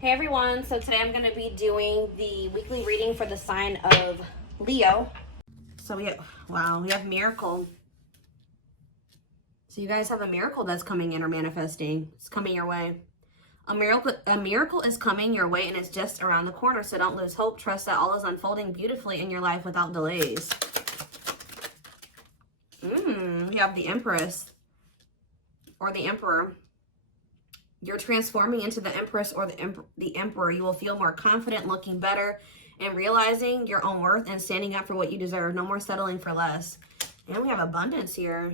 Hey everyone, so today I'm going to be doing the weekly reading for the sign of Leo. So we have miracle. So you guys have a miracle that's coming in or manifesting. It's coming your way. A miracle is coming your way and it's just around the corner. So don't lose hope. Trust that all is unfolding beautifully in your life without delays. You have the Empress or the Emperor. You're transforming into the Empress or the Emperor. You will feel more confident, looking better, and realizing your own worth and standing up for what you deserve. No more settling for less. And we have abundance here.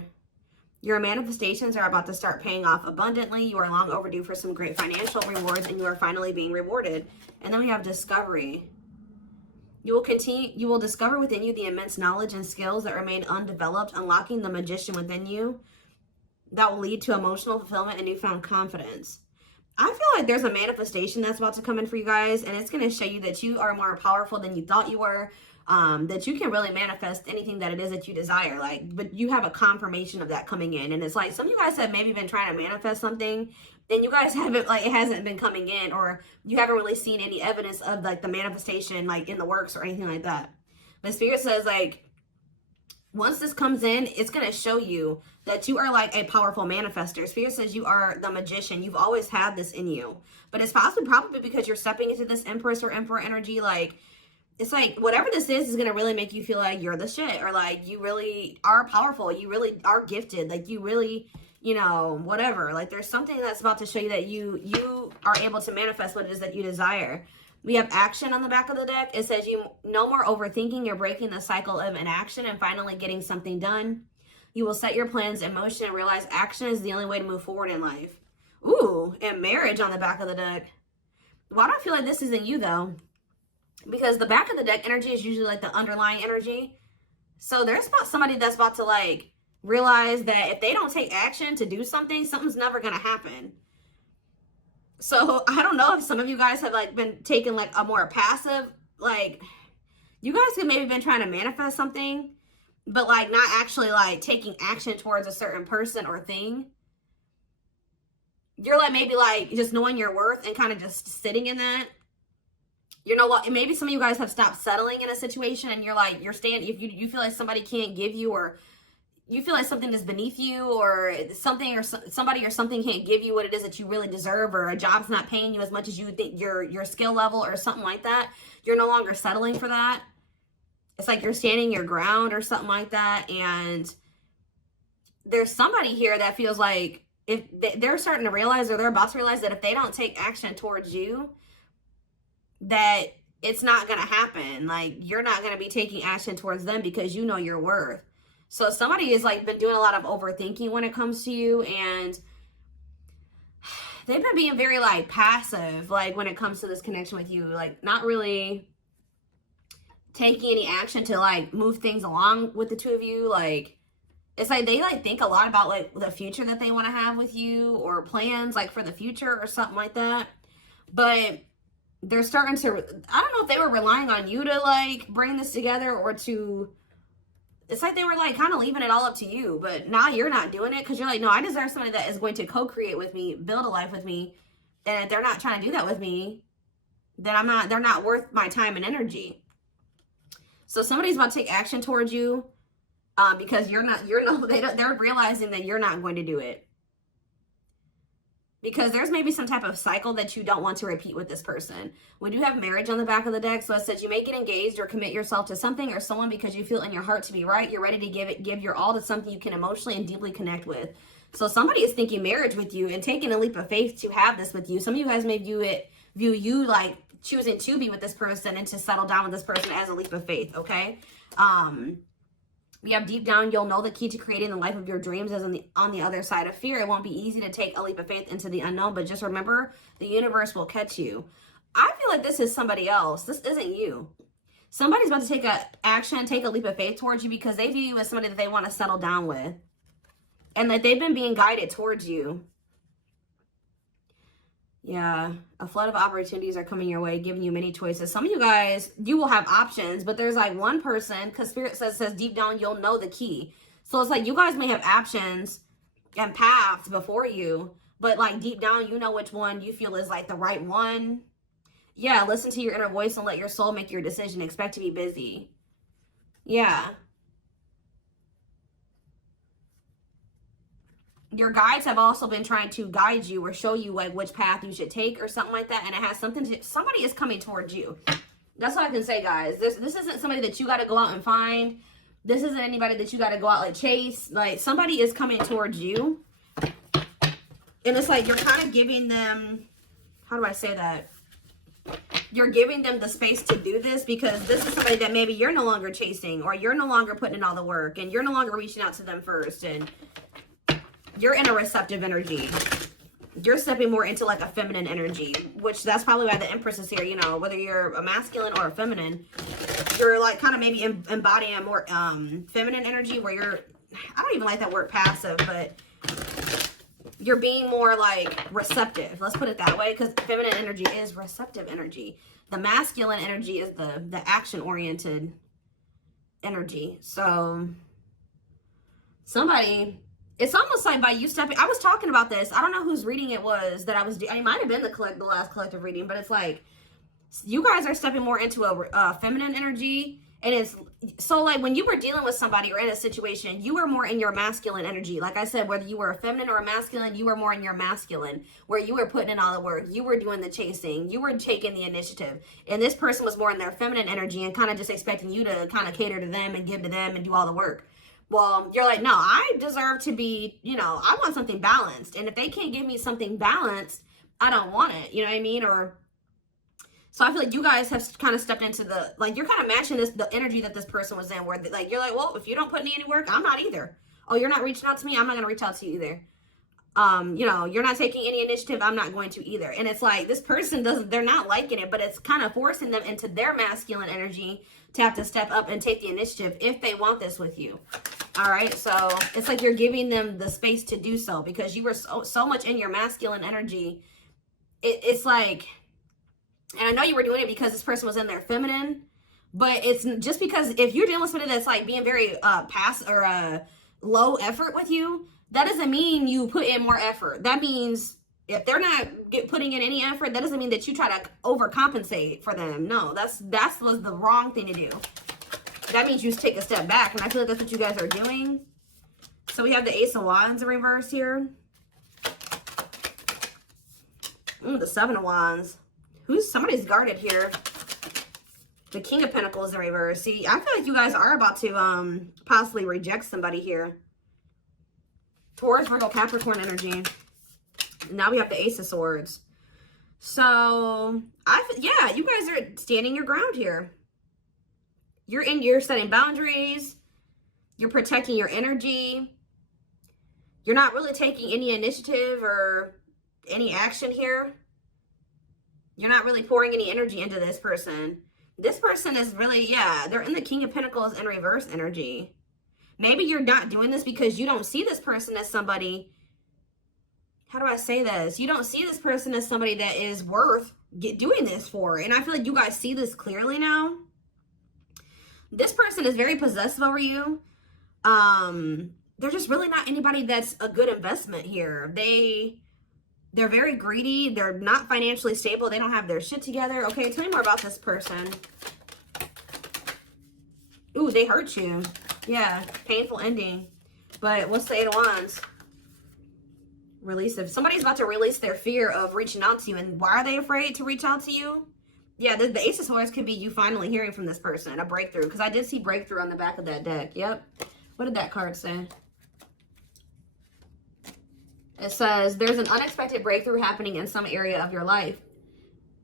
Your manifestations are about to start paying off abundantly. You are long overdue for some great financial rewards, and you are finally being rewarded. And then we have discovery. You will discover within you the immense knowledge and skills that remain undeveloped, unlocking the magician within you that will lead to emotional fulfillment and newfound confidence. I feel like there's a manifestation that's about to come in for you guys, and it's going to show you that you are more powerful than you thought you were, that you can really manifest anything that it is that you desire. But you have a confirmation of that coming in, and it's like some of you guys have maybe been trying to manifest something, and you guys haven't, it hasn't been coming in, or you haven't really seen any evidence of the manifestation in the works or anything like that. But Spirit says once this comes in, it's going to show you that you are a powerful manifester. Spirit says you are the magician. You've always had this in you. But it's probably because you're stepping into this Empress or Emperor energy. It's whatever this is going to really make you feel like you're the shit. Or you really are powerful. You really are gifted. You really, whatever. There's something that's about to show you that you are able to manifest what it is that you desire. We have action on the back of the deck. It says no more overthinking. You're breaking the cycle of inaction and finally getting something done. You will set your plans in motion and realize action is the only way to move forward in life. Ooh, and marriage on the back of the deck. Why do I feel like this isn't you though? Because the back of the deck energy is usually the underlying energy. So there's somebody that's about to realize that if they don't take action to do something, something's never going to happen. So I don't know if some of you guys have been taking a more passive, you guys have maybe been trying to manifest something, but not actually taking action towards a certain person or thing. You're maybe just knowing your worth and kind of just sitting in that. Maybe some of you guys have stopped settling in a situation and you're staying, if you feel like somebody can't give you, or you feel like something is beneath you, or something or somebody or something can't give you what it is that you really deserve, or a job's not paying you as much as you think your skill level or something like that. You're no longer settling for that. It's you're standing your ground or something like that. And there's somebody here that feels like if they're starting to realize, or they're about to realize, that if they don't take action towards you, that it's not going to happen. You're not going to be taking action towards them because you know your worth. So somebody has been doing a lot of overthinking when it comes to you, and they've been being very passive when it comes to this connection with you, not really taking any action to move things along with the two of you. It's they think a lot about the future that they want to have with you, or plans for the future or something like that. But they're starting to, I don't know if they were relying on you to bring this together, or to, it's they were kind of leaving it all up to you, but now you're not doing it because you're no, I deserve somebody that is going to co-create with me, build a life with me. And if they're not trying to do that with me, then they're not worth my time and energy. So somebody's about to take action towards you because they're realizing that you're not going to do it. Because there's maybe some type of cycle that you don't want to repeat with this person. We do have marriage on the back of the deck. So it says you may get engaged or commit yourself to something or someone because you feel in your heart to be right. You're ready to give your all to something you can emotionally and deeply connect with. So somebody is thinking marriage with you and taking a leap of faith to have this with you. Some of you guys may view you choosing to be with this person and to settle down with this person as a leap of faith, okay? We have deep down, you'll know the key to creating the life of your dreams is on the other side of fear. It won't be easy to take a leap of faith into the unknown, but just remember, the universe will catch you. I feel like this is somebody else. This isn't you. Somebody's about to take a leap of faith towards you because they view you as somebody that they want to settle down with. And that they've been being guided towards you. Yeah, a flood of opportunities are coming your way, giving you many choices. Some of you guys, you will have options, but there's one person, because Spirit says deep down, you'll know the key. So it's you guys may have options and paths before you, but deep down, you know which one you feel is the right one. Yeah, listen to your inner voice and let your soul make your decision. Expect to be busy. Yeah. Your guides have also been trying to guide you or show you like which path you should take or something like that. And it has something to, somebody is coming towards you. That's all I can say, guys. This isn't somebody that you got to go out and find. This isn't anybody that you got to go out like chase. Like, somebody is coming towards you. And it's like you're kind of giving them, how do I say that? You're giving them the space to do this because this is somebody that maybe you're no longer chasing, or you're no longer putting in all the work, and you're no longer reaching out to them first, and you're in a receptive energy. You're stepping more into like a feminine energy, which that's probably why the Empress is here. You know, whether you're a masculine or a feminine, you're like kind of maybe embodying a more feminine energy where you're, I don't even like that word passive, but you're being more like receptive. Let's put it that way, because feminine energy is receptive energy. The masculine energy is the action-oriented energy. So somebody, it's almost like by you stepping, I was talking about this. I don't know whose reading it was that I was, it might have been the last collective reading, but it's like you guys are stepping more into a feminine energy. And it's so like when you were dealing with somebody or in a situation, you were more in your masculine energy. Like I said, whether you were a feminine or a masculine, you were more in your masculine, where you were putting in all the work. You were doing the chasing. You were taking the initiative. And this person was more in their feminine energy and kind of just expecting you to kind of cater to them and give to them and do all the work. Well, you're like, no, I deserve to be, you know, I want something balanced. And if they can't give me something balanced, I don't want it. You know what I mean? Or so I feel like you guys have kind of stepped into the, like, you're kind of matching the energy that this person was in, where like, you're like, well, if you don't put in any work, I'm not either. Oh, you're not reaching out to me, I'm not going to reach out to you either. You know, you're not taking any initiative, I'm not going to either. And it's like, this person they're not liking it, but it's kind of forcing them into their masculine energy to have to step up and take the initiative if they want this with you. All right. So it's like you're giving them the space to do so because you were so much in your masculine energy. It's like, and I know you were doing it because this person was in their feminine, but it's just because if you're dealing with somebody that's like being very low effort with you, that doesn't mean you put in more effort. That means if they're not putting in any effort, that doesn't mean that you try to overcompensate for them. No, that was the wrong thing to do. That means you just take a step back, and I feel like that's what you guys are doing. So we have the Ace of Wands in reverse here. The Seven of Wands. Somebody's guarded here. The King of Pentacles in reverse. See, I feel like you guys are about to possibly reject somebody here. Taurus, Virgo, Capricorn energy. Now we have the Ace of Swords. So, yeah, you guys are standing your ground here. You're setting boundaries. You're protecting your energy. You're not really taking any initiative or any action here. You're not really pouring any energy into this person. This person is really, yeah, they're in the King of Pentacles in reverse energy. Maybe you're not doing this because you don't see this person as somebody, how do I say this? You don't see this person as somebody that is worth doing this for. And I feel like you guys see this clearly now. This person is very possessive over you. They're just really not anybody that's a good investment here. They're very greedy. They're not financially stable. They don't have their shit together. Okay, tell me more about this person. Ooh, they hurt you. Yeah, painful ending. But what's the Eight of Wands? Release of, somebody's about to release their fear of reaching out to you. And why are they afraid to reach out to you? Yeah, the Ace of Swords could be you finally hearing from this person, a breakthrough. Because I did see breakthrough on the back of that deck. Yep. What did that card say? It says, there's an unexpected breakthrough happening in some area of your life.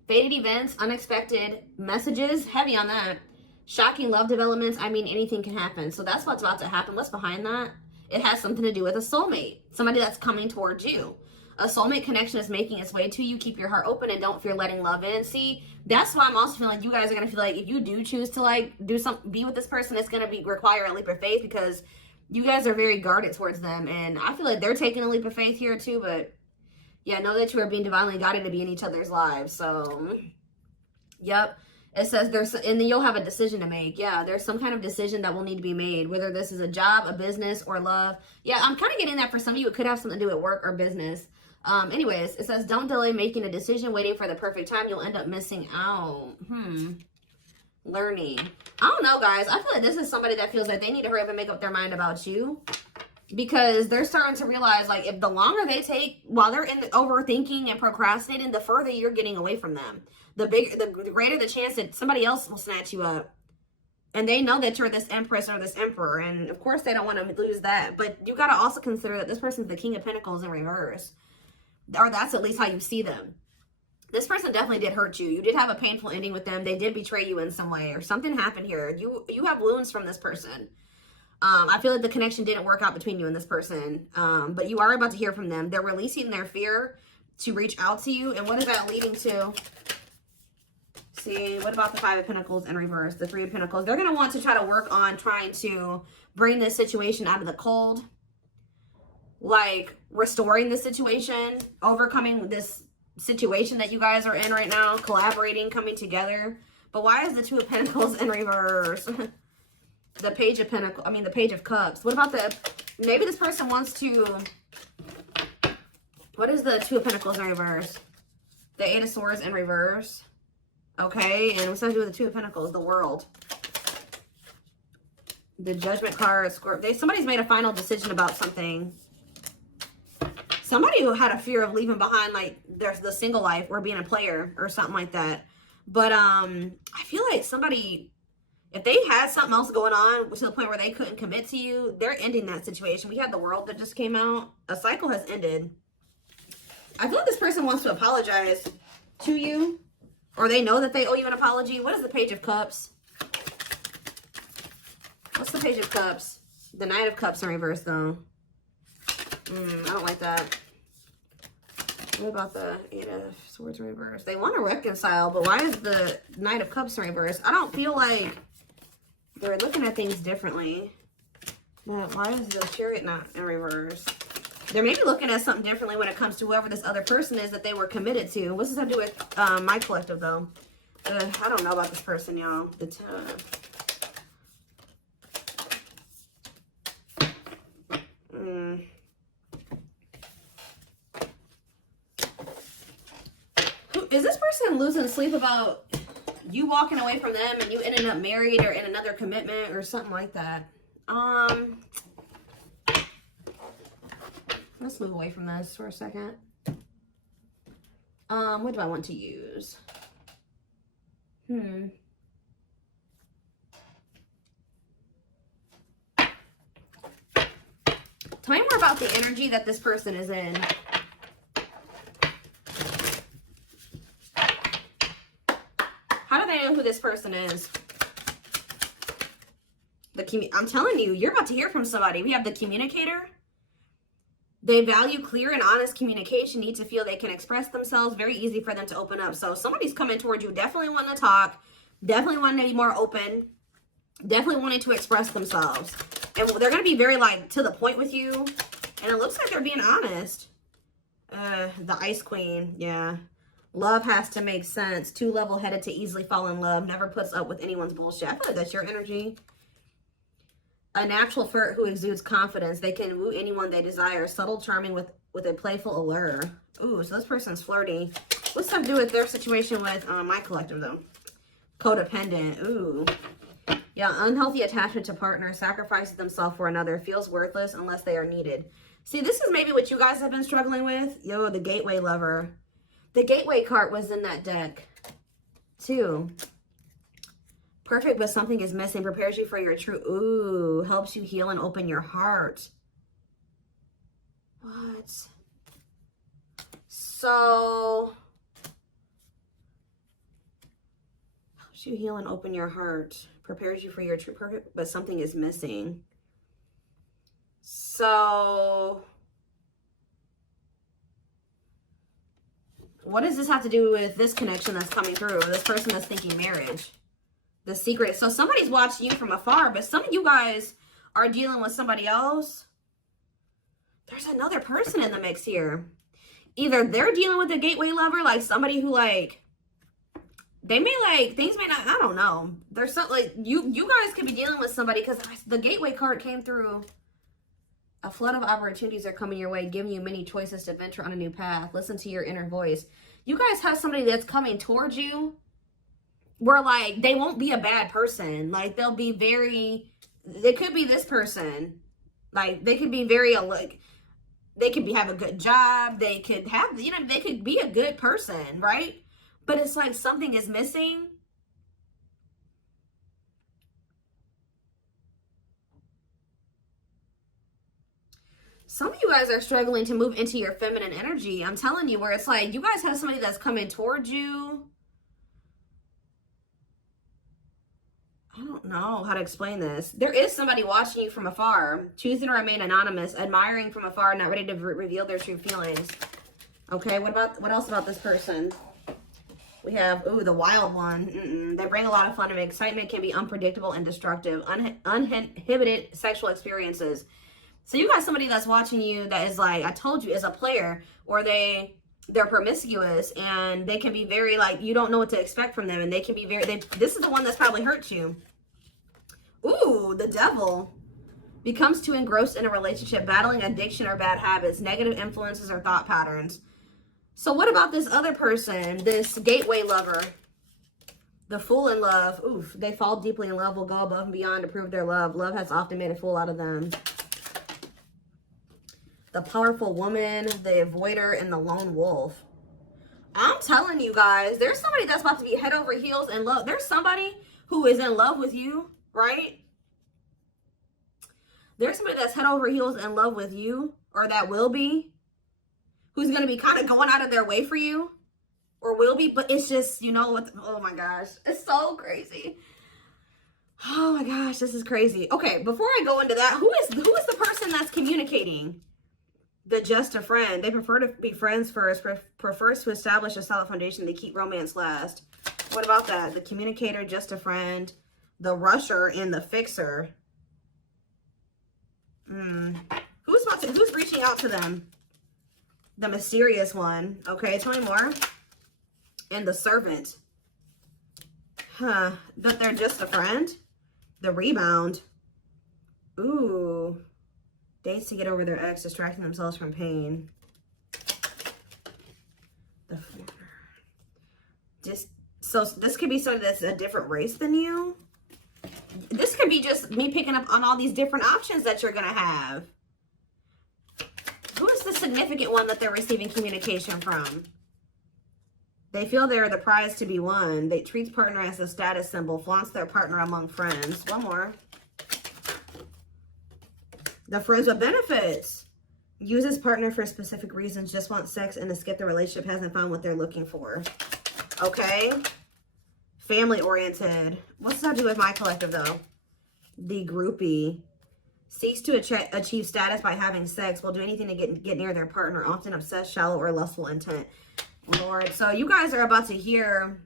Fated events, unexpected messages, heavy on that. Shocking love developments, I mean, anything can happen. So that's what's about to happen. What's behind that? It has something to do with a soulmate. Somebody that's coming towards you. A soulmate connection is making its way to you. Keep your heart open and don't fear letting love in. See, that's why I'm also feeling like you guys are going to feel like if you do choose to like be with this person, it's going to require a leap of faith because you guys are very guarded towards them. And I feel like they're taking a leap of faith here too. But yeah, know that you are being divinely guided to be in each other's lives. So, yep. It says and then you'll have a decision to make. Yeah, there's some kind of decision that will need to be made, whether this is a job, a business, or love. Yeah, I'm kind of getting that for some of you. It could have something to do with work or business. Anyways, it says, don't delay making a decision, waiting for the perfect time. You'll end up missing out. Learning. I don't know, guys. I feel like this is somebody that feels like they need to hurry up and make up their mind about you. Because they're starting to realize, like, if the longer they take while they're in the overthinking and procrastinating, the further you're getting away from them. The greater the chance that somebody else will snatch you up. And they know that you're this empress or this emperor. And, of course, they don't want to lose that. But you got to also consider that this person's the King of Pentacles in reverse. Or that's at least how you see them. This person definitely did hurt you. You did have a painful ending with them. They did betray you in some way. Or something happened here. You have wounds from this person. I feel like the connection didn't work out between you and this person. But you are about to hear from them. They're releasing their fear to reach out to you. And what is that leading to? See, what about the Five of Pentacles in reverse? The Three of Pentacles. They're going to want to try to work on trying to bring this situation out of the cold. Like, restoring the situation. Overcoming this situation that you guys are in right now. Collaborating, coming together. But why is the Two of Pentacles in reverse? The Page of Pentacles, the Page of Cups. What about maybe this person wants to, what is the Two of Pentacles in reverse? The Eight of Swords in reverse. Okay, and what's that to do with the Two of Pentacles? The World. The Judgment card, Scorpio. Somebody's made a final decision about something. Somebody who had a fear of leaving behind, like, the single life or being a player or something like that. But, I feel like somebody, if they had something else going on to the point where they couldn't commit to you, they're ending that situation. We had the World that just came out. A cycle has ended. I feel like this person wants to apologize to you. Or they know that they owe you an apology. What is the Page of Cups? What's the Page of Cups? The Knight of Cups in reverse, though. I don't like that. What about the Eight of Swords in reverse? They want to reconcile, but why is the Knight of Cups in reverse? I don't feel like they're looking at things differently. But why is the Chariot not in reverse? They're maybe looking at something differently when it comes to whoever this other person is that they were committed to. What's this have to do with my collective, though? I don't know about this person, y'all. Is this person losing sleep about you walking away from them and you ending up married or in another commitment or something like that? Let's move away from this for a second. What do I want to use? Tell me more about the energy that this person is in. How do they know who this person is? I'm telling you, you're about to hear from somebody. We have the Communicator. They value clear and honest communication, need to feel they can express themselves. Very easy for them to open up. So somebody's coming towards you, definitely wanting to talk, definitely wanting to be more open, definitely wanting to express themselves. And they're going to be very, like, to the point with you. And it looks like they're being honest. The Ice Queen, yeah. Love has to make sense. Too level-headed to easily fall in love. Never puts up with anyone's bullshit. I feel like that's your energy. A natural flirt who exudes confidence. They can woo anyone they desire. Subtle, charming with a playful allure. Ooh, so this person's flirty. What's that to do with their situation with my collective, though? Codependent. Ooh. Yeah, unhealthy attachment to partner. Sacrifices themselves for another. Feels worthless unless they are needed. See, this is maybe what you guys have been struggling with. Yo, the Gateway Lover. The Gateway card was in that deck, too. Perfect, but something is missing. Prepares you for your true... Ooh, helps you heal and open your heart. What? So... helps you heal and open your heart. Prepares you for your true... Perfect, but something is missing. So... what does this have to do with this connection that's coming through? This person that's thinking marriage? The secret. So somebody's watching you from afar, but some of you guys are dealing with somebody else. There's another person in the mix here. Either they're dealing with a Gateway Lover, like somebody who, like, they may, like, things may not, I don't know. There's something, like, you guys could be dealing with somebody, because the Gateway card came through A flood of opportunities are coming your way, giving you many choices to venture on a new path. Listen to your inner voice. You guys have somebody that's coming towards you where, like, they won't be a bad person. Like, they'll be very, they could be this person. Like, they could be very, like, they could have a good job. They could have, you know, they could be a good person, right? But it's like something is missing. Some of you guys are struggling to move into your feminine energy. I'm telling you, where it's like you guys have somebody that's coming towards you. I don't know how to explain this. There is somebody watching you from afar, choosing to remain anonymous, admiring from afar, not ready to reveal their true feelings. Okay, what else about this person? We have, ooh, the wild one. They bring a lot of fun and excitement, can be unpredictable and destructive. Uninhibited sexual experiences. So you got somebody that's watching you that is like, I told you, is a player, or they're promiscuous, and they can be very, like, you don't know what to expect from them, and they can be very, this is the one that's probably hurt you. Ooh, the devil. Becomes too engrossed in a relationship, battling addiction or bad habits, negative influences or thought patterns. So what about this other person, this gateway lover? The fool in love. Oof, they fall deeply in love, will go above and beyond to prove their love. Love has often made a fool out of them. The powerful woman, the avoider, and the lone wolf. I'm telling you guys, there's somebody that's about to be head over heels in love. There's somebody who is in love with you, right? There's somebody that's head over heels in love with you, or that will be, who's going to be kind of going out of their way for you, or will be, but it's just, you know what, oh my gosh, it's so crazy. Oh my gosh, this is crazy. Okay, before I go into that, who is the person that's communicating? The just a friend. They prefer to be friends first, prefers to establish a solid foundation. They keep romance last. What about that? The communicator, just a friend, the rusher, and the fixer. Who's reaching out to them? The mysterious one. Okay, tell me more. And the servant. Huh. That they're just a friend. The rebound. Ooh. Dates to get over their ex, distracting themselves from pain. So this could be somebody that's a different race than you. This could be just me picking up on all these different options that you're going to have. Who is the significant one that they're receiving communication from? They feel they're the prize to be won. They treat partner as a status symbol, flaunts their partner among friends. One more. The friends with benefits. Uses partner for specific reasons, just wants sex and to skip the relationship, hasn't found what they're looking for. Okay. Family oriented. What's that do with my collective though? The groupie. Seeks to achieve status by having sex. Will do anything to get near their partner. Often obsessed, shallow, or lustful intent. Lord. So you guys are about to hear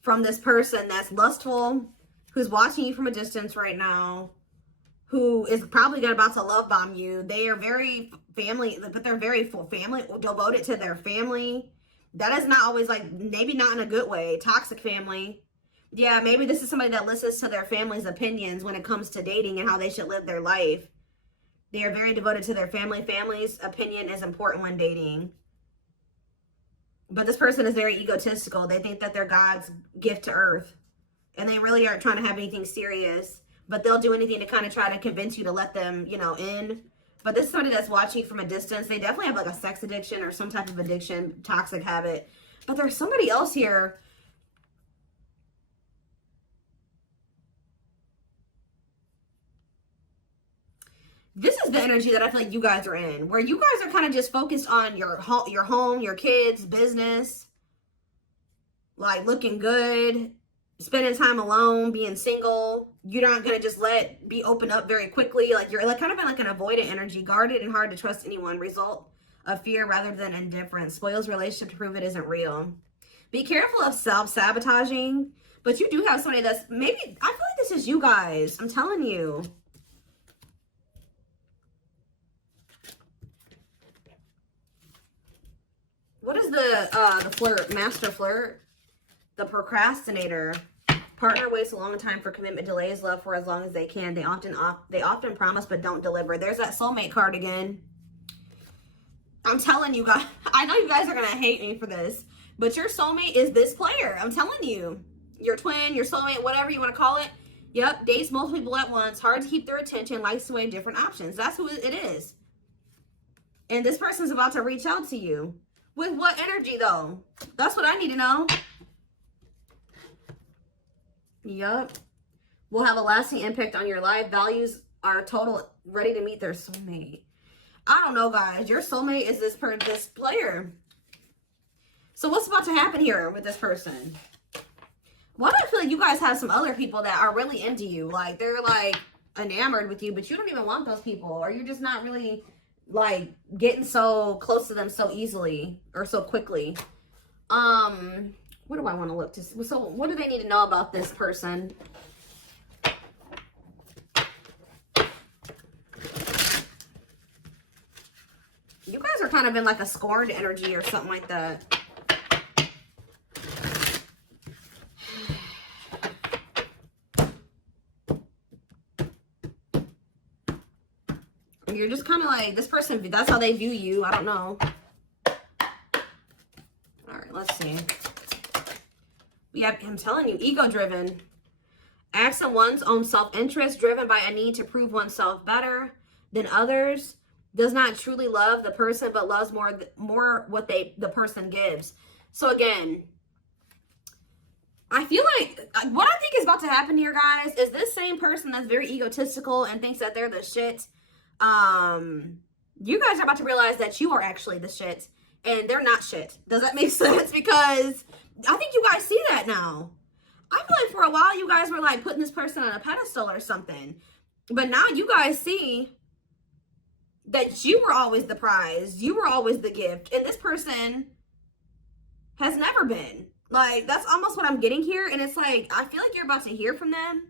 from this person that's lustful, who's watching you from a distance right now, who is probably about to love bomb you. They are very family, but they're very family, devoted to their family. That is not always, like, maybe not in a good way. Toxic family. Yeah, maybe this is somebody that listens to their family's opinions when it comes to dating and how they should live their life. They are very devoted to their family. Family's opinion is important when dating. But this person is very egotistical. They think that they're God's gift to earth. And they really aren't trying to have anything serious. But they'll do anything to kind of try to convince you to let them, you know, in. But this is somebody that's watching you from a distance. They definitely have like a sex addiction or some type of addiction, toxic habit. But there's somebody else here. This is the energy that I feel like you guys are in, where you guys are kind of just focused on your home, your kids, business, like looking good, spending time alone, being single. You're not going to just be open up very quickly. Like you're like kind of in like an avoidant energy, guarded and hard to trust anyone. Result of fear rather than indifference. Spoils relationship to prove it isn't real. Be careful of self-sabotaging, but you do have somebody that's maybe, I feel like this is you guys. I'm telling you. What is the flirt, master flirt? The procrastinator. Partner waits a long time for commitment, delays love for as long as they can. They often promise but don't deliver. There's that soulmate card again. I'm telling you guys, I know you guys are going to hate me for this, but your soulmate is this player. I'm telling you. Your twin, your soulmate, whatever you want to call it. Yep, dates multiple people at once, hard to keep their attention, likes to weigh different options. That's who it is. And this person's about to reach out to you. With what energy, though? That's what I need to know. Yep. Will have a lasting impact on your life. Values are total, ready to meet their soulmate. I don't know, guys. Your soulmate is this player. So what's about to happen here with this person? Why do I feel like you guys have some other people that are really into you? Like, they're, like, enamored with you, but you don't even want those people. Or you're just not really, like, getting so close to them so easily or so quickly. What do I want to look to see? So, what do they need to know about this person? You guys are kind of in, like, a scorned energy or something like that. You're just kind of like, this person, that's how they view you. I don't know. All right, let's see. We have, I'm telling you, ego-driven. Acts on one's own self-interest, driven by a need to prove oneself better than others. Does not truly love the person, but loves more what the person gives. So again, I feel like what I think is about to happen here, guys, is this same person that's very egotistical and thinks that they're the shit. You guys are about to realize that you are actually the shit and they're not shit. Does that make sense? Because I think you guys see that now. I feel like for a while you guys were like putting this person on a pedestal or something, but now you guys see that you were always the prize. You were always the gift, and this person has never been. Like, that's almost what I'm getting here. And it's like, I feel like you're about to hear from them.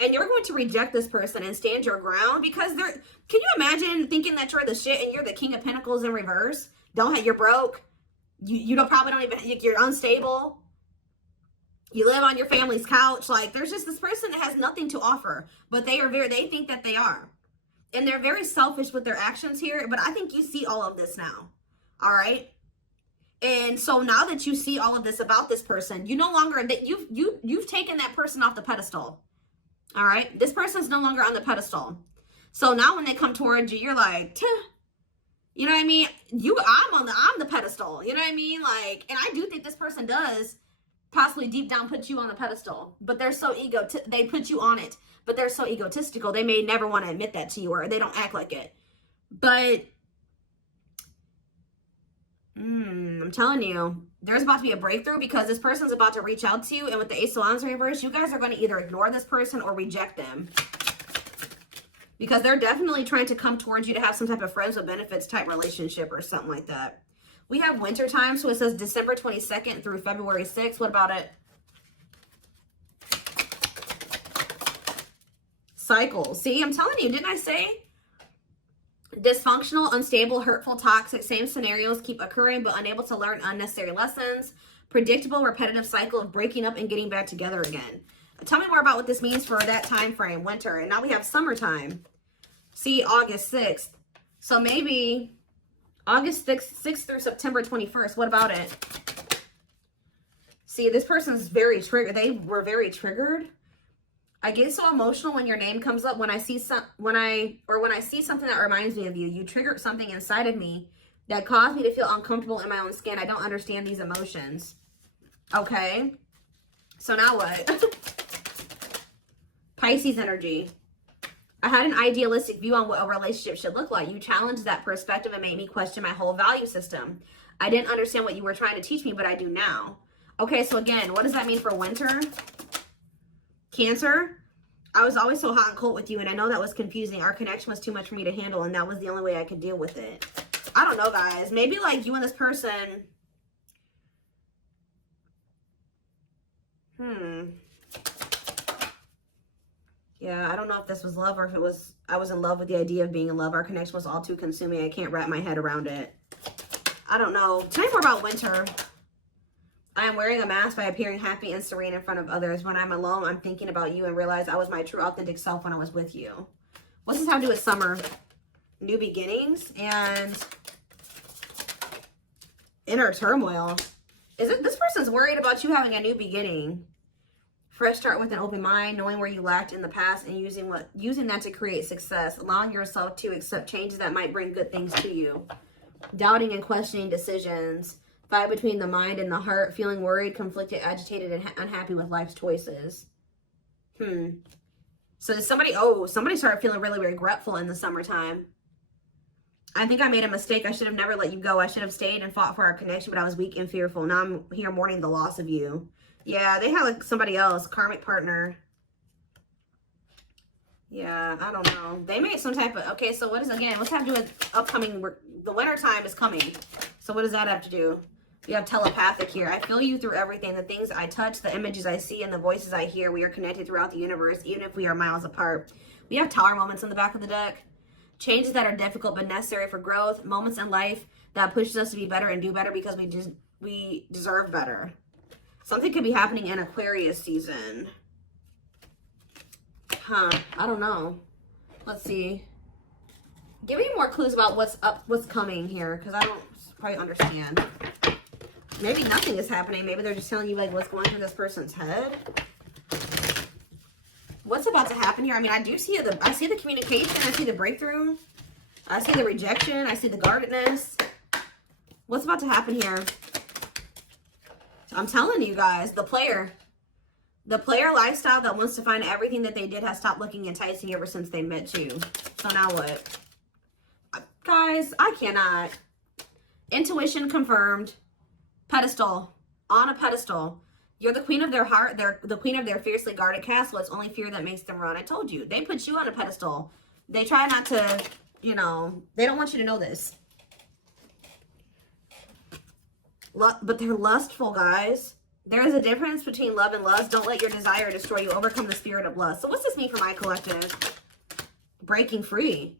And you're going to reject this person and stand your ground because they're, can you imagine thinking that you're the shit and you're the King of Pentacles in reverse? You're broke. You probably don't even, you're unstable. You live on your family's couch. Like, there's just this person that has nothing to offer, but they think that they are. And they're very selfish with their actions here, but I think you see all of this now. All right. And so now that you see all of this about this person, you no longer, that you've taken that person off the pedestal. All right. This person's no longer on the pedestal. So now when they come towards you, you're like, Tuh. You know what I mean? I'm the pedestal. You know what I mean? Like, and I do think this person does possibly deep down put you on the pedestal, but they're so they put you on it, but they're so egotistical. They may never want to admit that to you, or they don't act like it. But I'm telling you, there's about to be a breakthrough because this person's about to reach out to you. And with the Ace of Wands in reverse, you guys are going to either ignore this person or reject them. Because they're definitely trying to come towards you to have some type of friends with benefits type relationship or something like that. We have winter time, so it says December 22nd through February 6th. What about it? Cycle. See, I'm telling you, didn't I say? Dysfunctional, unstable, hurtful, toxic, same scenarios keep occurring but unable to learn unnecessary lessons. Predictable, repetitive cycle of breaking up and getting back together again. Tell me more about what this means for that time frame, winter. And now we have summertime. See, August 6th. So maybe August 6th through September 21st. What about it? See, this person's very triggered. They were very triggered. I get so emotional when your name comes up. When I see something that reminds me of you. You triggered something inside of me that caused me to feel uncomfortable in my own skin. I don't understand these emotions. Okay. So now what? Pisces energy. I had an idealistic view on what a relationship should look like. You challenged that perspective and made me question my whole value system. I didn't understand what you were trying to teach me, but I do now. Okay, so again, what does that mean for winter? Cancer. I was always so hot and cold with you, and I know that was confusing. Our connection was too much for me to handle, and that was the only way I could deal with it. I don't know, guys. Maybe like you and this person. Yeah, I don't know if this was love or if it was, I was in love with the idea of being in love. Our connection was all too consuming. I can't wrap my head around it. I don't know. Tell me more about winter. I am wearing a mask by appearing happy and serene in front of others. When I'm alone, I'm thinking about you and realize I was my true authentic self when I was with you. What's this have to do with summer? New beginnings and inner turmoil. Is it this person's worried about you having a new beginning? Fresh start with an open mind, knowing where you lacked in the past and using that to create success. Allowing yourself to accept changes that might bring good things to you. Doubting and questioning decisions. Fight between the mind and the heart, feeling worried, conflicted, agitated, and unhappy with life's choices. So somebody started feeling really regretful in the summertime. I think I made a mistake. I should have never let you go. I should have stayed and fought for our connection, but I was weak and fearful. Now I'm here mourning the loss of you. Yeah, they have like somebody else, karmic partner. Yeah, I don't know. They made some type of, okay, so what is, again, what's have to do with upcoming, the winter time is coming. So what does that have to do? You have telepathic here. I feel you through everything. The things I touch, the images I see, and the voices I hear. We are connected throughout the universe, even if we are miles apart. We have tower moments in the back of the deck. Changes that are difficult but necessary for growth. Moments in life that pushes us to be better and do better because we deserve better. Something could be happening in Aquarius season. I don't know. Let's see. Give me more clues about what's coming here, because I don't quite understand. Maybe nothing is happening. Maybe they're just telling you like what's going through this person's head. What's about to happen here? I mean, I see the communication. I see the breakthrough. I see the rejection. I see the guardedness. What's about to happen here? I'm telling you guys, the player lifestyle that wants to find everything that they did has stopped looking enticing ever since they met you. So now what? Guys, I cannot. Intuition confirmed. Pedestal. On a pedestal. You're the queen of their heart. They're the queen of their fiercely guarded castle. It's only fear that makes them run. I told you. They put you on a pedestal. They try not to, you know, they don't want you to know this. But they're lustful, guys. There is a difference between love and lust. Don't let your desire destroy you. Overcome the spirit of lust. So what's this mean for my collective? Breaking free.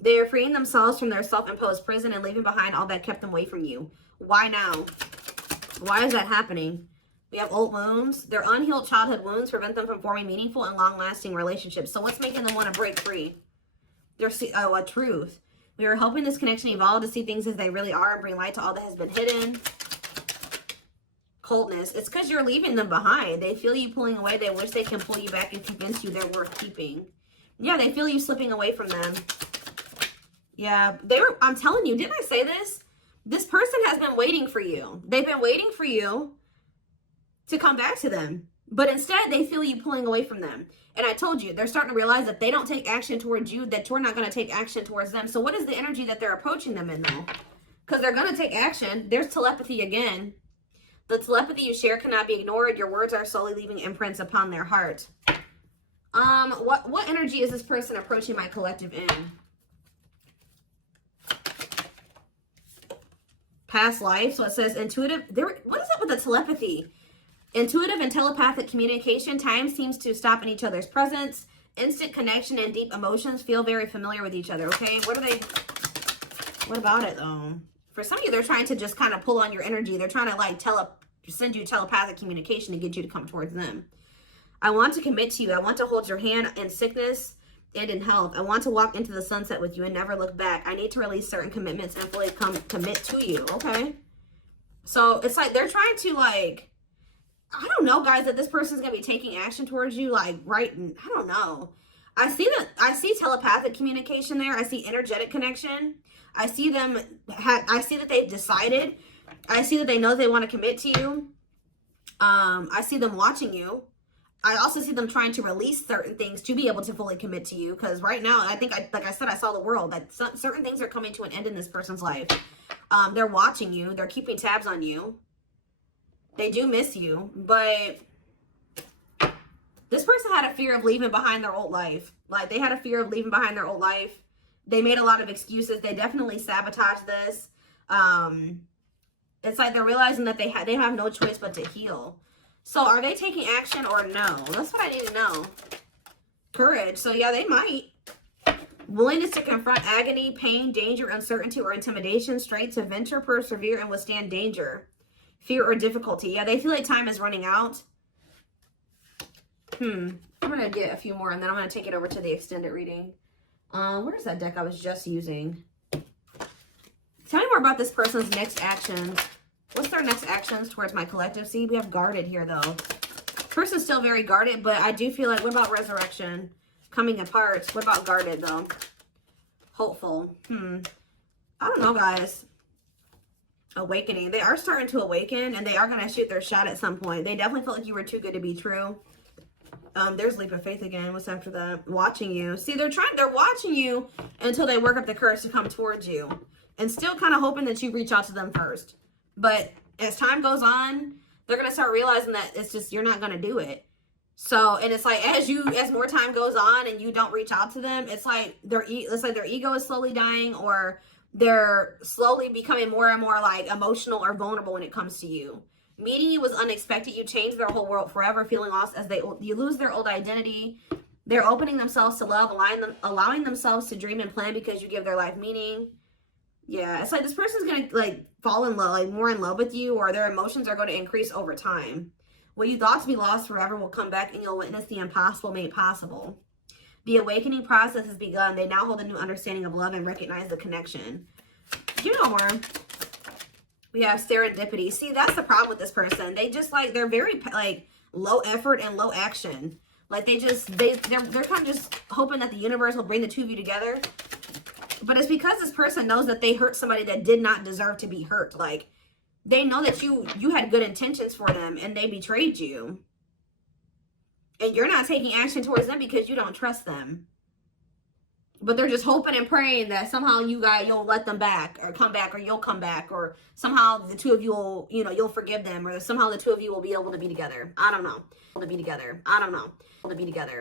They are freeing themselves from their self-imposed prison and leaving behind all that kept them away from you. Why now? Why is that happening? We have old wounds. Their unhealed childhood wounds prevent them from forming meaningful and long-lasting relationships. So what's making them want to break free? A truth. We are helping this connection evolve to see things as they really are and bring light to all that has been hidden. Coldness. It's because you're leaving them behind. They feel you pulling away. They wish they can pull you back and convince you they're worth keeping. Yeah, they feel you slipping away from them. Yeah, I'm telling you, didn't I say this? This person has been waiting for you. They've been waiting for you to come back to them. But instead, they feel you pulling away from them. And I told you, they're starting to realize that they don't take action towards you, that you're not going to take action towards them. So what is the energy that they're approaching them in, though? Because they're going to take action. There's telepathy again. The telepathy you share cannot be ignored. Your words are slowly leaving imprints upon their heart. What energy is this person approaching my collective in? Past life. So it says intuitive. What is up with the telepathy? Intuitive and telepathic communication. Time seems to stop in each other's presence. Instant connection and deep emotions. Feel very familiar with each other. Okay. What about it though? For some of you, they're trying to just kind of pull on your energy. They're trying to like send you telepathic communication to get you to come towards them. I want to commit to you. I want to hold your hand in sickness and in health. I want to walk into the sunset with you and never look back. I need to release certain commitments and fully commit to you. Okay. So it's like they're trying to like, I don't know, guys, that this person's going to be taking action towards you. Like, right. I don't know. I see telepathic communication there. I see energetic connection. I see them. I see that they've decided. I see that they know they want to commit to you. I see them watching you. I also see them trying to release certain things to be able to fully commit to you. Because right now, I think, like I said, I saw the world. That certain things are coming to an end in this person's life. They're watching you. They're keeping tabs on you. They do miss you. But this person had a fear of leaving behind their old life. Like, they had a fear of leaving behind their old life. They made a lot of excuses. They definitely sabotaged this. It's like they're realizing that they have no choice but to heal. So are they taking action or no? That's what I need to know. Courage. So yeah, they might. Willingness to confront agony, pain, danger, uncertainty, or intimidation. Strength to venture, persevere, and withstand danger. fear or difficulty. Yeah, they feel like time is running out. I'm going to get a few more, and then I'm going to take it over to the extended reading. Where's that deck I was just using? Tell me more about this person's next actions. What's their next actions towards my collective? See, we have guarded here, though. Person's still very guarded, but I do feel like, what about resurrection? Coming apart. What about guarded, though? Hopeful. I don't know, guys. Awakening. They are starting to awaken, and they are going to shoot their shot at some point. They definitely felt like you were too good to be true. There's leap of faith again. What's after that? Watching you. See, they're watching you until they work up the courage to come towards you. And still kind of hoping that you reach out to them first. But as time goes on, they're going to start realizing that it's just, you're not going to do it. So, and it's like, as more time goes on and you don't reach out to them, it's like their ego is slowly dying, or they're slowly becoming more and more like emotional or vulnerable when it comes to you. Meeting you was unexpected. You changed their whole world forever, feeling lost as you lose their old identity. They're opening themselves to love, allowing themselves to dream and plan because you give their life meaning. Yeah, it's like this person's going to like fall in love, like more in love with you, or their emotions are going to increase over time. What you thought to be lost forever will come back, and you'll witness the impossible made possible. The awakening process has begun. They now hold a new understanding of love and recognize the connection. You know more. We have serendipity. See, that's the problem with this person. They just like, they're very like low effort and low action. Like they're kind of just hoping that the universe will bring the two of you together. But it's because this person knows that they hurt somebody that did not deserve to be hurt. Like they know that you had good intentions for them and they betrayed you. And you're not taking action towards them because you don't trust them. But they're just hoping and praying that somehow you'll let them back, or come back, or you'll come back, or somehow the two of you will, you'll forgive them, or somehow the two of you will be able to be together. I don't know. To be together. I don't know. To be together.